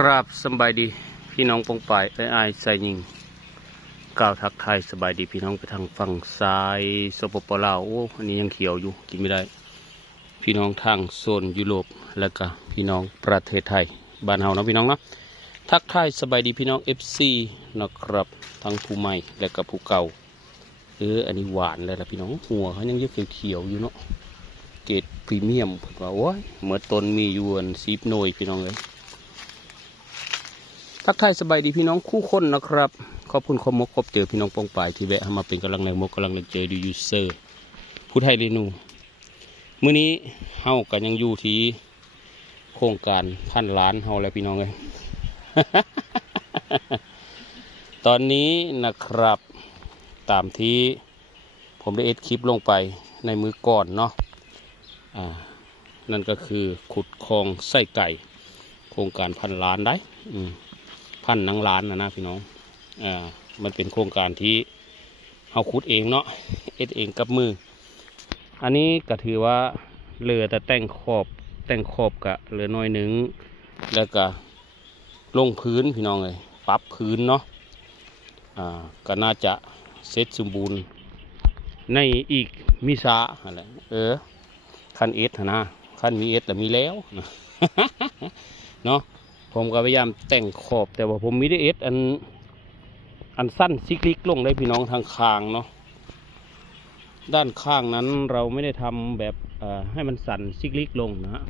ครับสบายดีพี่น้องปองปายไอ้ใส่ยิงกล่าวทักทายสบายดีพี่น้องไปทางฝั่งซ้ายสปปลาวโอ้อันนี้ยังเขียวอยู่กินไม่ได้พี่น้องทางโซนยุโรปและก็พี่น้องประเทศไทยบ้านเฮานะพี่น้องนะทักทายสบายดีพี่น้อง FC นะครับทั้งผู้ใหม่และก็ผู้เก่าอันนี้หวานเลยล่ะพี่น้องหัวเขายังเขียวอยู่เนาะเกรดพรีเมียมว่าโอ้ยเมื่อต้นมีอยู่10 หน่วยพี่น้องเลยทักทายสบายดีพี่น้องคู่คนนะครับขอบคุณขมกขอบเจอพี่น้องปองปายที่แวะมาเป็นกำลังแรงมกกำลังแรงใจดูยูเซอร์ผู้ไทยเรนูมื้อนี้เฮากันยังอยู่ที่โครงการ1,000,000,000เฮาแล้วพี่น้องเลย ตอนนี้นะครับตามที่ผมได้เอ็ดคลิปลงไปในมือก่อนเนาะนั่นก็คือขุดคลองไส้ไก่โครงการ1,000,000,000ได้1,000,000,000นะพี่น้องมันเป็นโครงการที่เฮาขุดเองเนาะเอ็ดเองกับมืออันนี้ก็ถือว่าเหลือแต่แต่งขอบกะเหลือน้อยหนึ่งแล้วก็ลงพื้นพี่น้องเลยปรับพื้นเนาะก็น่าจะเสร็จสมบูรณ์ในอีกมิซาอะไรคันเอสนะคันมีเอสแต่มีแล้วนะ เนาะผมก็พยายามแต่งขอบแต่ว่าผมมีได้เอสอันสั้นซิกลิกลงได้พี่น้องทางคางเนาะด้านข้างนั้นเราไม่ได้ทำแบบให้มันสั่นซิกลิกลงนะฮะ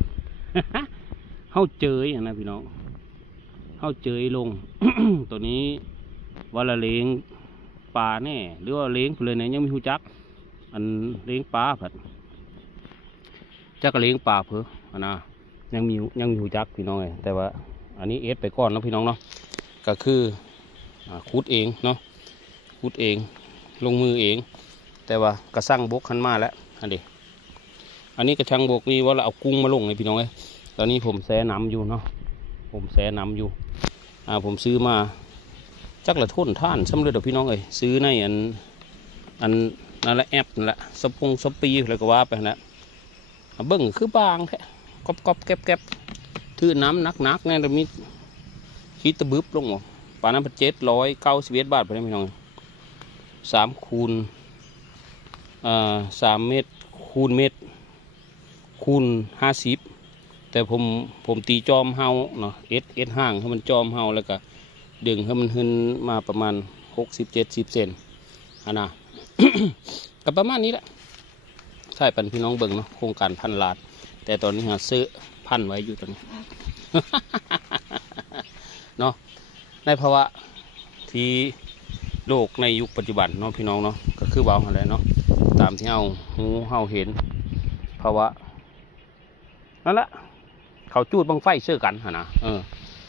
เข้าเจยนะพี่น้องเข้าเจยลง ตัวนี้ว่าละเลี้ยงปลาแน่หรือว่าเลี้ยงเลยเนี่ยยังมีหูจักอันเลี้ยงปลาผัดจักเลี้ยงปลาเพื่อนะยังมีหูจักพี่น้องเลยแต่ว่าอันนี้เอสไปก่อนนะพี่น้องเนาะก็คือขุดเองเนาะขุดเองลงมือเองแต่ว่ากระสั่งบกขันมาแล้วอันนี้กระชังบกนี่ว่าเราเอากุ้งมาลงเลยพี่น้องเลยตอนนี้ผมแซ่น้ำอยู่เนาะผมแซ่น้ำอยู่ผมซื้อมาจักละทุ่นท่านสำเร็จเดี๋ยวพี่น้องเลยซื้อในอันนั่นแหละแอปนั่นแหละสปีอะไรก็ว่าไปนะเบิ้งคือบางแท้กอบแก็บถือน้ำนักเนี่ยเรามีคิดตะบึบลงหมดป่าน้ำ791 บาทไปได้พี่น้อง3 คูณ3 เมตรคูณเมตรคูณ50แต่ผมตีจอมเฮาเนาะเอสห่างให้มันจอมเฮาแล้วก็ดึงให้มันขึ้นมาประมาณ60-70 เซนนะ ก็ประมาณนี้แหละใช่ปันพี่น้องเบิ่งเนาะโครงการ1,000,000,000แต่ตอนนี้ซื้อพันไว้อยู่ตอนนี้ เนาะในภาวะที่โลกในยุคปัจจุบันเนาะพี่น้องเนาะก็คือว่าอะไรเนาะตามที่เฮาเห็นภาวะนั่นแหละเขาจูดบังไฟเชื่อกันนะ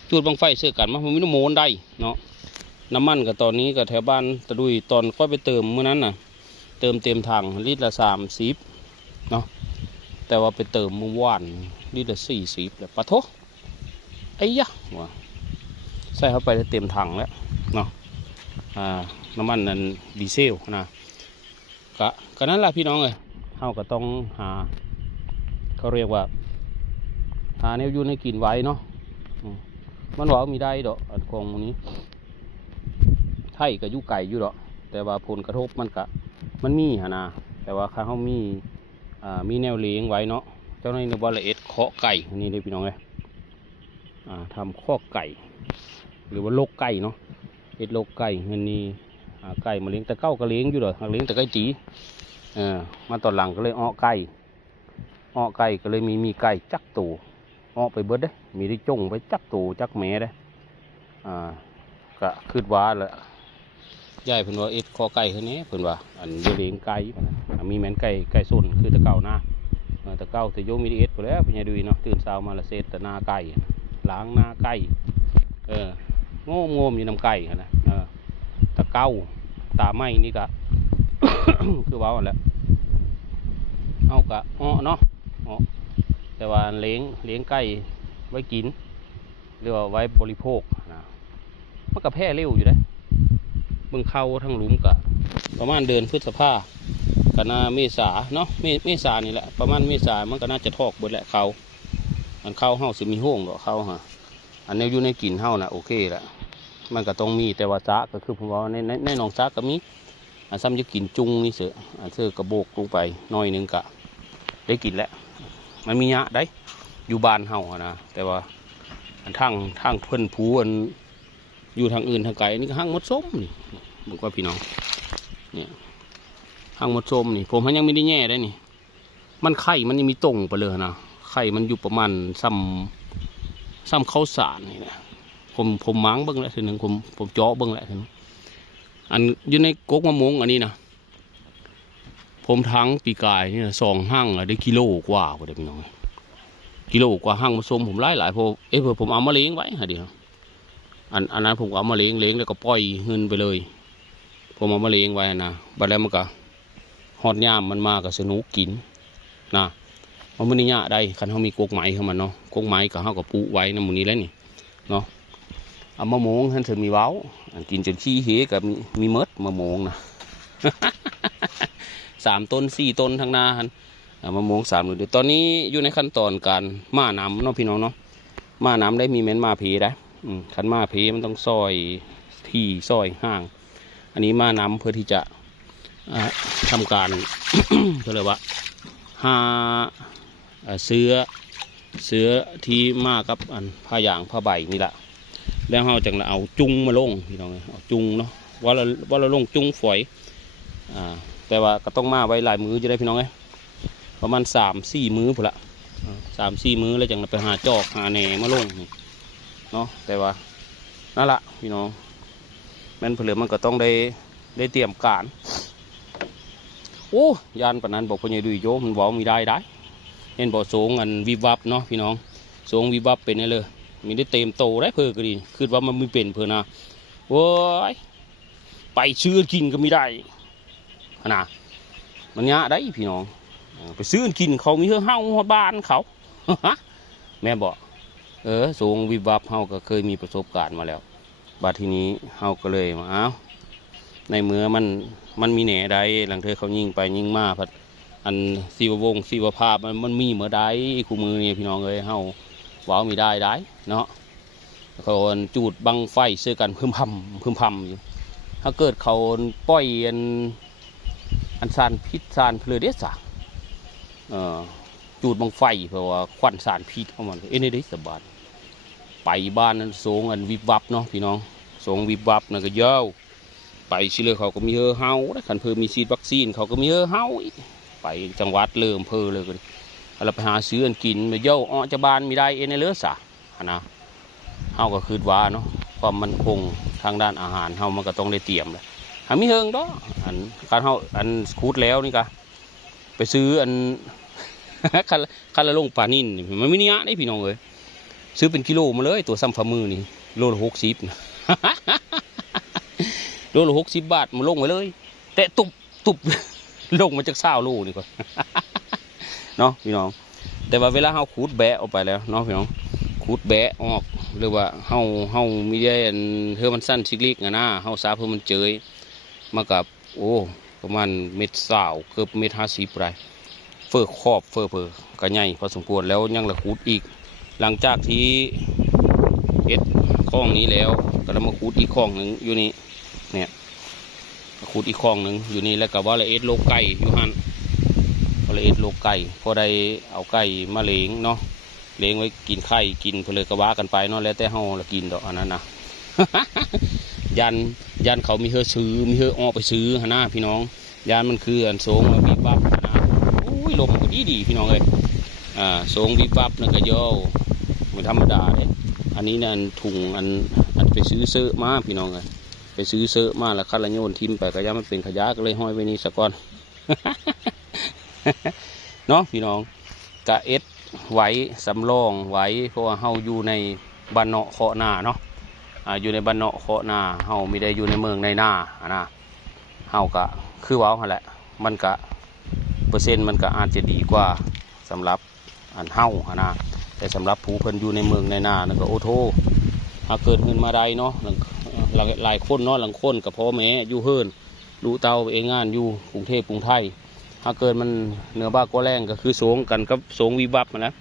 จูดบังไฟเชื่อกันมันมีน้ำโมนได้เนาะน้ำมันกับตอนนี้กับแถวบ้านตะดุยตอนค่อยไปเติมเมื่อนั้นน่ะเติมเต็มถังลิตรละ30เนาะแต่ว่าไปเติมเมื่อวานลิตรละ40แล้วปะโถไอ้ยะว่ะใส่เข้าไปเต็มถังแล้วเนาะน้ำมันนั้นดีเซลนะก็นั้นแหละพี่น้องเลยเขาก็ต้องหาเขาเรียกว่าหาแนวอยู่ในกินไว้เนาะมันว่ามีได้ดอกอันคงนี้ไทยกับยุไก่อยู่ดอกแต่ว่าผลกระทบมันมีนะแต่ว่าข้าเขามีแนวเลี้ยงไว้เนาะเจ้าหน้าที่บอลเอ็ดเคาะไก่นี่เลยพี่น้องเลยทำข้อไก่หรือว่าโลกไก่เนาะเอ็ดโลกไก่เงินนี่ไก่มาเลี้ยงแต่เก้าก็เลี้ยงอยู่ดอกเลี้ยงแต่ไก่จีมาตอนหลังก็เลยอ้อไก่ก็เลยมีไก่จักตูอ้อไปเบิดได้มีได้จงไปจักตูจักแม่ได้ก็คืดว่าแหละยายเพิ่นว่าเอ็ดคอไก่คืนนี้เพิ่นว่าอันเลี้ยงไก่มีแม่นไก่ส้นคือตะเก่าหน้าตะเก่าแต่โยมีเอ็ดไปแล้วพี่ยายดูเนาะตื่นเช้ามาละเสร็จแต่หน้าไก่ล้างหน้าไก่โง่อยู่น้ำไก่นะตะเก่าตาไม้นี่ก็ คือว่าแหละเอากะเนาะแต่ว่าเลี้ยงไก่ไว้กินหรือว่าไว้บริโภคนะมันก็แพร่เร็วอยู่ได้เบิ่งเข้าทั้งหลุมกะประมาณเดือนพฤษภาคมเมษาเนาะเมษานี่แหละประมาณเมษามันก็น่าจะทอกเบิดแหละเขาเฮาสิมีห้องดอกเขาฮะ อันนี้อยู่ในกลิ่นเฮานะโอเคแหละมันก็ต้องมีแต่ว่าซะก็คือผมว่าในหนองซะก็มีอันซ้ำจะกินจุงนี่เสืออันเสือกระโบกลงไปน้อยนึงกะได้กินแล้วมันมีเยอะได้อยู่บ้านเฮานะแต่ว่าอันทางเพิ่นผูอันอยู่ทางอื่นทางไกลนี่ก็ห้างมดส้มนี่บอกว่าพี่น้องเนี่ยห้างมดส้มนี่ผมยังไม่ได้แย่ได้นี่มันไข่มันยังมีตรงไปเลยนะไข่มันอยู่ประมาณซ้ำข้าวสารนี่นะผมมังเบิ้งแล้วทีหนึ่งผมเจาะเบิ้งแล้วทีนึงอันอยู่ในก๊กมะม่วงอันนี้นะผมทั้งปีกายนี่นะ2 ห้างได้กิโลกว่าพอได้พี่น้องกิโลกว่าห้างมดส้มผมหลายพอผมเอามาเลี้ยงไว้ฮะเดี๋ยวอันนั้นผมเอามาเลี้ยงแล้วก็ปล่อยเงินไปเลยผมเอามาเลี้ยงไว้นะบัดแล้วมันก็ฮอดย่ามมันมากับสนุกกินนะมันไม่ได้ยากได้คันเขามีกกไม้เข้ามาเนาะกกไม้กับเขากับปูไว้นะหมูนี้แล้วนี่เนาะเอามะม่วงท่านเธอมีเว้ากินจนขี้เหกับมีเมดมะม่วงนะ 3 ต้น 4 ต้นทั้งนาฮันมะม่วง3 ฤดูตอนนี้อยู่ในขั้นตอนการม่าน้ำเนาะพี่น้องเนาะม่าน้ำได้มีเม้นมาผีได้ขันมาผีมันต้องซอยที่ซอยห่าง อันนี้มาน้ำเพื่อที่จะทำการ ก็เลยว่าหาเสื้อที่มากับอันผ้าอย่างผ้าใบนี่แหละแล้วเราจังเอาจุงมาลงพี่น้องเอาจุงเนาะว่าเราลงจุงฝอยแต่ว่าก็ต้องมาไว้หลายมือจะได้พี่น้องประมาณ3-4 มื้อพอละ3-4 มื้อแล้วจังไปหาจอกหาแหน่มาลงเนาะแต่ว่านั่นแหละพี่น้องแม่นเผื่อมันก็ต้องได้เตรียมการโอ้ยานปนั้นบอกพญาดุยโยมันบอกมีได้เห็นบอกโสงอันวิบวับเนาะพี่น้องโสงวิบวับเป็นนี่เลยมีได้เต็มโตได้เพอก็ดีคือว่ามันไม่เป็นเพอนะโว้ยไปซื้อกินก็ไม่ได้ขนาดมันยะได้พี่น้องไปซื้อกินเขามีเฮ้าหอดบ้านเขา แม่บอกโสงวิบวับเฮาก็เคยมีประสบการณ์มาแล้วบัดทีนี้เฮาก็เลยมาในเมื่อมันมีแหน่ใดหลังเธอเขายิงไปยิงมาพัดอันสีวงสีวภาพมันมีเมื่อใดคู่มือนี่พี่น้องเฮาว้าวมีได้เนาะเขาจูดบังไฟเสื้อกันพึ่มพำอยู่ถ้าเกิดเขาปล่อยอันสารพิษสารเพลือเดซ่าจูดบังไฟเพราะว่าควันสารพิษเข้ามานี่ได้สบายไปบ้านนั้นโสงอันวิบวับเนาะพี่น้องโสงวิบวับนั่นก็เยอะไปชิเลยเขาก็มีเฮาขันเพอมีฉีดวัคซีนเขาก็มีเฮาไปจังหวัดเริ่มเพอเลยก็เราไปหาซื้ออันกินมาเยอะจะบานมีได้ในเลือดสะนะเฮาก็คือว่าเนาะความมันคงทางด้านอาหารเฮามันก็ต้องได้เตรียมเลยหามีเฮิงดอกการเฮาคูดแล้วนี่ก็ไปซื้อคันละลงปลานิ่นมันไม่เนี้ยได้พี่น้องเลยซื้อเป็นกิโลมาเลยตัวซ้ำฝ่ามือนี่โลละ60นะโลละ60 บาทมาลงไปเลยแต่ตุบ ลงมาจาก20 โลนี่ก่อนเนาะพี่น้องแต่ว่าเวลาเฮาขูดแบะออกไปแล้วเนาะพี่น้องขูดแบะออกหรือว่าเฮามีได้เธอมันสั้นชิกลิกนะเฮาซาเพื่อมันเจยมากับโอ้ประมาณ1.20 เกือบ1.50 ไรเฟอขอบเฟอก็ใหญ่พอสมควรแล้วยังละขูดอีกหลังจากที่เอ็ดคลองนี้แล้วก็เรามาขูดอีกคลองหนึ่งอยู่นี่เนี่ยขูดอีกคลองหนึ่งอยู่นี่แล้วก็ว่าละเอ็ดโลไก่อยู่หันว่าละเอ็ดโลไก่พอได้เอาไก่มาเลี้ยงเนาะเลี้ยงไว้กินไข่กินเพลยกระว่ากันไปเนาะแล้วแต่เฮาละกินดอกอันนั้นนะ ยันเขามีเฮือซื้อมีเฮือออกไปซื้อฮะนะพี่น้องยันมันคืออันโสงวิบวับนะอุ้ยลมก็ดีพี่น้องเลยโสงวิบวับนั่นก็โย่ไม่ธรรมดาเลยอันนี้นั่นถุงอันไปซื้อเสื้อมาพี่น้องเลยไปซื้อเสื้อมาแล้วคัดละโยนทิมไปก็ยังมันเป็นขยะก็เลยห้อยไว้นี่สักก้อน เนาะพี่น้องกะเอ็ดไว้สำรองไว้เพราะว่าเฮาอยู่ในบ้านเนาะเคาะหน้าเนาะอยู่ในบ้านเนาะเคาะหน้าเฮาไม่ได้อยู่ในเมืองในหน้านะเฮากะคือว้าวแหละมันกะเปอร์เซ็นต์มันก็อาจจะดีกว่าสำหรับอันเฮานะแต่สำหรับผู้เพิ่นอยู่ในเมืองในหน้านั่นก็โอโทหากเกิดขึ้นมาได้เนาะหลายคนเนาะหลังคนกับพ่อแม่อยู่เฮิรนดูเตาเองงานอยู่กรุงเทพกรุงไทยหากเกิดมันเหนือบ้าก็แรงก็คือโสงกันกับโสงวิบับนะ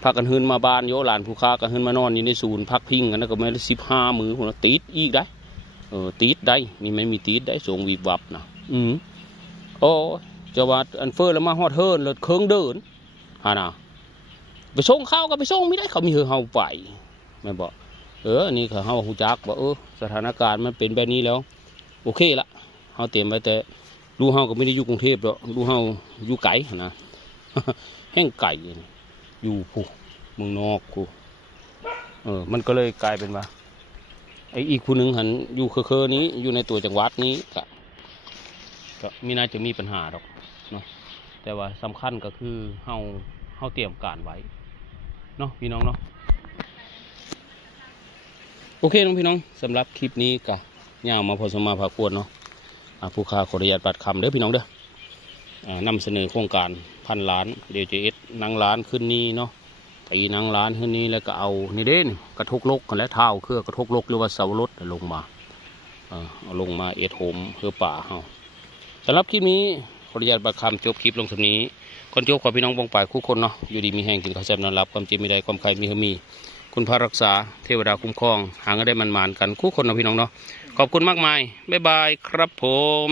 ไป พักกันหืนมาบ้านโยหลานผู้ค้ากันหืนมานอนอยู่ในศูนย์พักพิงกันแล้วก็ไม่ได้15 มื้อคนละติดอีกได้ติดได้นี่ไม่มีติดได้ส่งวีบวับนะโอ้จะว่าอันเฟอร์แล้วมาฮอดเฮิร์นเลยเครื่องเดินฮะนะไปส่งข้าวก็ไปส่งไม่ได้เขามีเฮาไปไม่บอกอันนี้เขาเฮาหูจักว่าสถานการณ์มันเป็นแบบนี้แล้วโอเคละเฮาเตรียมไว้แต่ดูเฮาก็ไม่ได้อยู่กรุงเทพหรอกดูเฮาอยู่ไกลนะ แห้งไก่อยู่ผู้เมืองนอกกูมันก็เลยกลายเป็นว่าไอ้อีกผู้หนึ่งหันอยู่เคอนี้อยู่ในตัวจังหวัดนี้ก็มีน่าจะมีปัญหาหรอกเนาะแต่ว่าสำคัญก็คือเฮาเตรียมการไว้เนาะพี่น้องเนาะโอเคน้องพี่น้องสำหรับคลิปนี้ก็ยาวมาพอสมมาพาควรเนาะผู้ค้าขออนุญาตปัดคำเด้อพี่น้องเด้อนำเสนอโครงการ1,000 ล้านเดลเจเอสนางล้านขึ้นนี้เนาะตีนางล้านขึ้นนี้แล้วก็เอานี่เด่นกระทกลกกันและเท้าเครือกระทกลกหรือว่าเสารถลงมาเอาลงมาโฮมเพื่อป่าเฮาสำหรับคลิปนี้ขออนุญาตปัดคำจบคลิปลงสำนี้คนโจกขอพี่น้องบงป่ายคู่คนเนาะอยู่ดีมีแห่งกินข้าวแซ่บนอนรับความเจ็บไม่ได้ความใครมีคุณพระรักษาเทวดาคุ้มครองหาเงินได้มันๆกันคู่คนเนาะพี่น้องเนาะขอบคุณมากมายบ๊ายบายครับผม